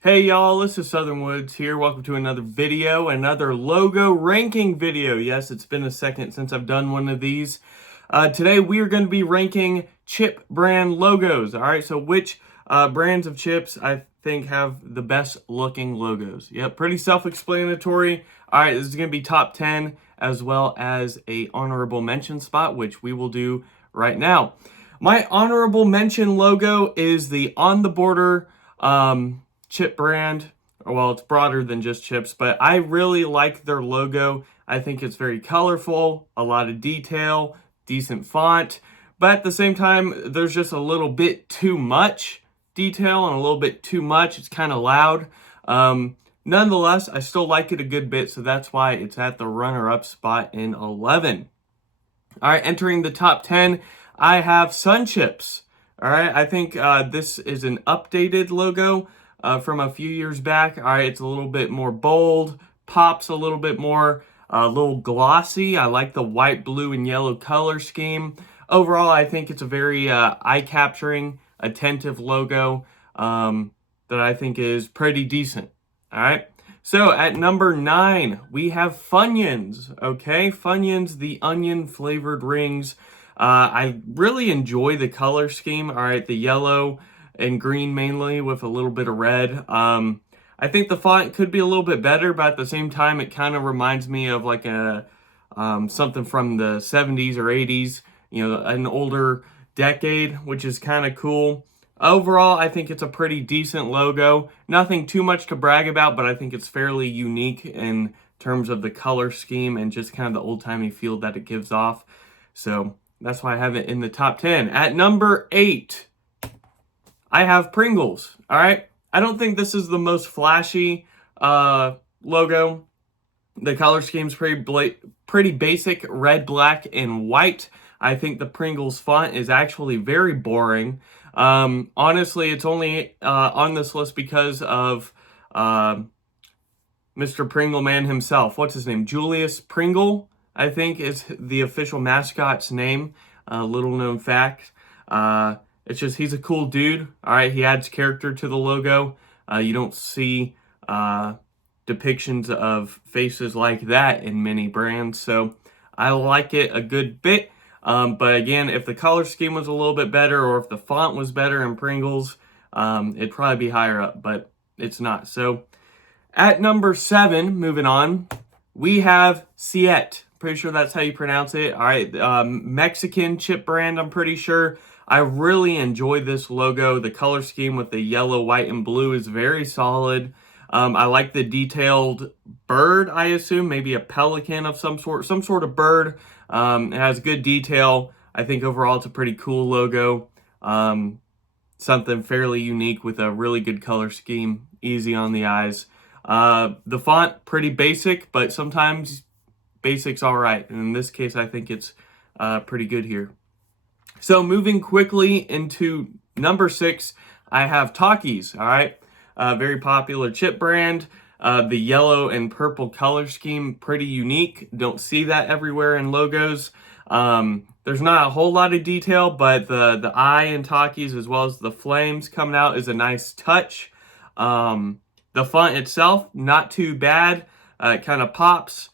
Hey y'all, this is Southern Woods here. Welcome to another video, another logo ranking video. Yes, it's been a second since I've done one of these. Today we are going to be ranking chip brand logos. All right, so which brands of chips I think have the best looking logos. Yep, pretty self-explanatory. All right, this is going to be top 10 as well as a honorable mention spot, which we will do right now. My honorable mention logo is the On the Border chip brand. Well, it's broader than just chips, but I really like their logo. I think it's very colorful, a lot of detail, decent font, but at the same time, there's just a little bit too much detail and a little bit too much. It's kind of loud. Nonetheless, I still like it a good bit, so that's why it's at the runner-up spot in 11. All right, entering the top 10, I have Sun Chips. All right, I think this is an updated logo from a few years back. All right, it's a little bit more bold, pops a little bit more, a little glossy. I like the white, blue, and yellow color scheme. Overall, I think it's a very eye-capturing, attentive logo that I think is pretty decent. All right. So at number 9, we have Funyuns. Okay, Funyuns, the onion flavored rings. I really enjoy the color scheme. All right, the yellow and green mainly with a little bit of red. I think the font could be a little bit better, but at the same time, it kind of reminds me of like a something from the 70s or 80s. You know, an older decade, which is kind of cool. Overall, I think it's a pretty decent logo. Nothing too much to brag about, but I think it's fairly unique in terms of the color scheme and just kind of the old-timey feel that it gives off. So that's why I have it in the top 10. At number 8, I have Pringles. All right. I don't think this is the most flashy logo. The color scheme's pretty basic, red, black, and white. I think the Pringles font is actually very boring. Honestly, it's only on this list because of Mr. Pringle Man himself. What's his name? Julius Pringle, I think, is the official mascot's name. Little known fact. It's just he's a cool dude. All right, he adds character to the logo. You don't see depictions of faces like that in many brands, so I like it a good bit. But again, if the color scheme was a little bit better or if the font was better in Pringles, it'd probably be higher up, but it's not. So at number 7, moving on, we have Siete. Pretty sure that's how you pronounce it. All right, Mexican chip brand, I'm pretty sure. I really enjoy this logo. The color scheme with the yellow, white, and blue is very solid. I like the detailed bird, I assume, maybe a pelican of some sort of bird. It has good detail. I think overall it's a pretty cool logo. Something fairly unique with a really good color scheme, easy on the eyes. The font, pretty basic, but sometimes basic's all right. And in this case, I think it's pretty good here. So moving quickly into number 6, I have Takis, all right? Very popular chip brand. The yellow and purple color scheme, pretty unique. Don't see that everywhere in logos. There's not a whole lot of detail, but the eye in Takis as well as the flames coming out is a nice touch. The font itself, not too bad. It kind of pops,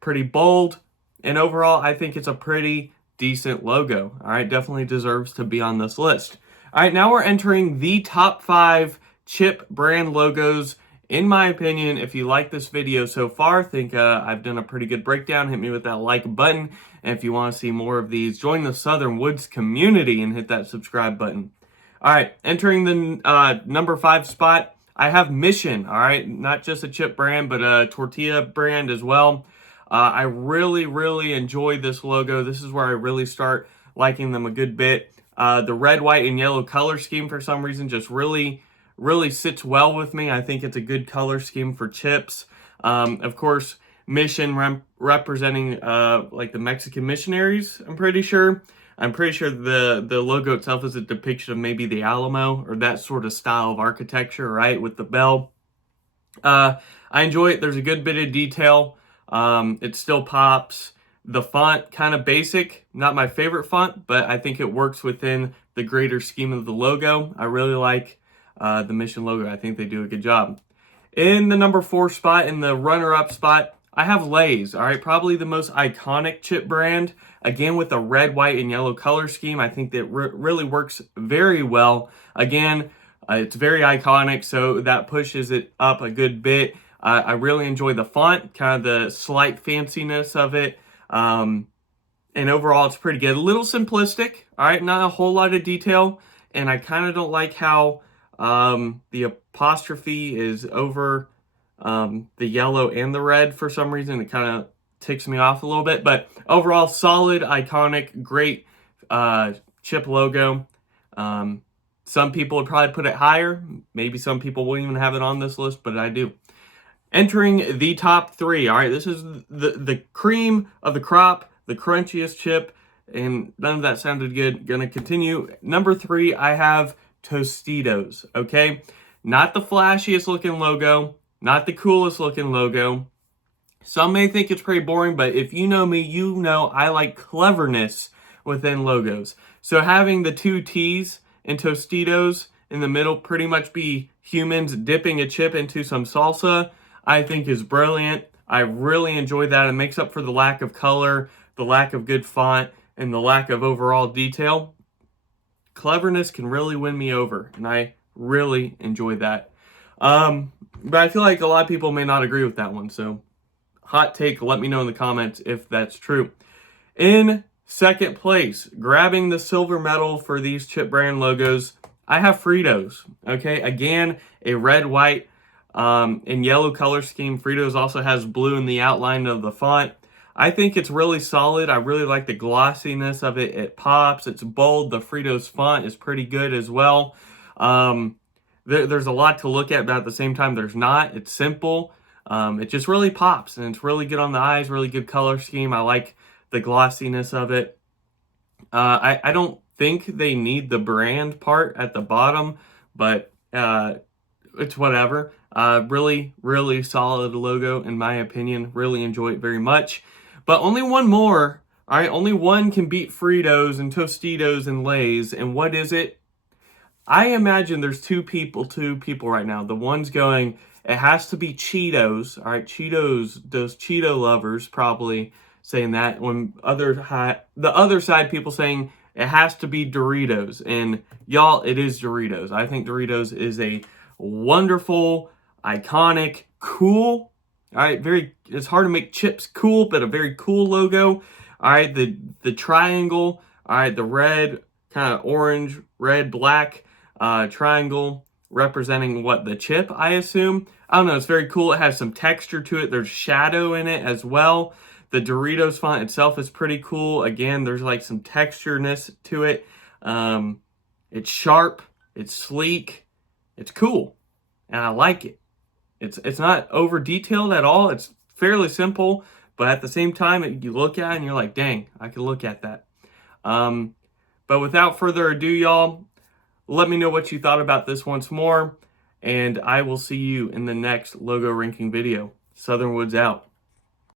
pretty bold. And overall, I think it's a pretty decent logo. All right, definitely deserves to be on this list. All right, now we're entering the top 5 chip brand logos. In my opinion, if you like this video so far, think I've done a pretty good breakdown. Hit me with that like button. And if you want to see more of these, join the Southern Woods community and hit that subscribe button. All right, entering the number 5 spot, I have Mission. All right, not just a chip brand, but a tortilla brand as well. I really enjoy this logo. This is where I really start liking them a good bit. The red, white, and yellow color scheme for some reason just really sits well with me. I think it's a good color scheme for chips. Of course, Mission representing like the Mexican missionaries, I'm pretty sure. I'm pretty sure the logo itself is a depiction of maybe the Alamo or that sort of style of architecture, right, with the bell. I enjoy it. There's a good bit of detail. It still pops. The font, kind of basic. Not my favorite font, but I think it works within the greater scheme of the logo. I really like the Mission logo. I think they do a good job. In the number 4 spot, in the runner-up spot, I have Lay's. All right, probably the most iconic chip brand. Again, with the red, white, and yellow color scheme, I think that really works very well. Again, it's very iconic, so that pushes it up a good bit. I really enjoy the font, kind of the slight fanciness of it. And overall, it's pretty good. A little simplistic, all right? Not a whole lot of detail. And I kind of don't like how the apostrophe is over the yellow and the red for some reason. It kind of ticks me off a little bit. But overall, solid, iconic, great chip logo. Some people would probably put it higher. Maybe some people wouldn't even have it on this list, but I do. Entering the top 3, all right? This is the cream of the crop, the crunchiest chip, and none of that sounded good. Gonna continue. Number 3, I have Tostitos, okay? Not the flashiest looking logo, not the coolest looking logo. Some may think it's pretty boring, but if you know me, you know I like cleverness within logos. So having the 2 T's in Tostitos in the middle pretty much be humans dipping a chip into some salsa, I think is brilliant. I really enjoy that. It makes up for the lack of color, the lack of good font, and the lack of overall detail. Cleverness can really win me over, and I really enjoy that. But I feel like a lot of people may not agree with that one, so hot take, let me know in the comments if that's true. In second place, grabbing the silver medal for these chip brand logos, I have Fritos, okay? Again, a red, white, and yellow color scheme. Fritos also has blue in the outline of the font. I think it's really solid. I really like the glossiness of it. It pops. It's bold. The Fritos font is pretty good as well. There's a lot to look at, but at the same time, there's not. It's simple. It just really pops, and it's really good on the eyes, really good color scheme. I like the glossiness of it. I don't think they need the brand part at the bottom, but it's whatever. Really, really solid logo, in my opinion. Really enjoy it very much. But only one more, all right? Only one can beat Fritos and Tostitos and Lay's, and what is it? I imagine there's two people right now. The one's going, it has to be Cheetos, all right? Cheetos, those Cheeto lovers probably saying that. When the other side, people saying it has to be Doritos. And y'all, it is Doritos. I think Doritos is a wonderful, iconic, cool, all right, it's hard to make chips cool, but a very cool logo. All right, the triangle, all right, the red, kind of orange, red, black triangle representing what, the chip, I assume. I don't know, it's very cool. It has some texture to it. There's shadow in it as well. The Doritos font itself is pretty cool. Again, there's like some textureness to it. It's sharp, it's sleek, it's cool, and I like it. It's not over detailed at all. It's fairly simple, but at the same time, you look at it and you're like, dang, I could look at that. But without further ado, y'all, let me know what you thought about this once more, and I will see you in the next logo ranking video. Southern Woods out.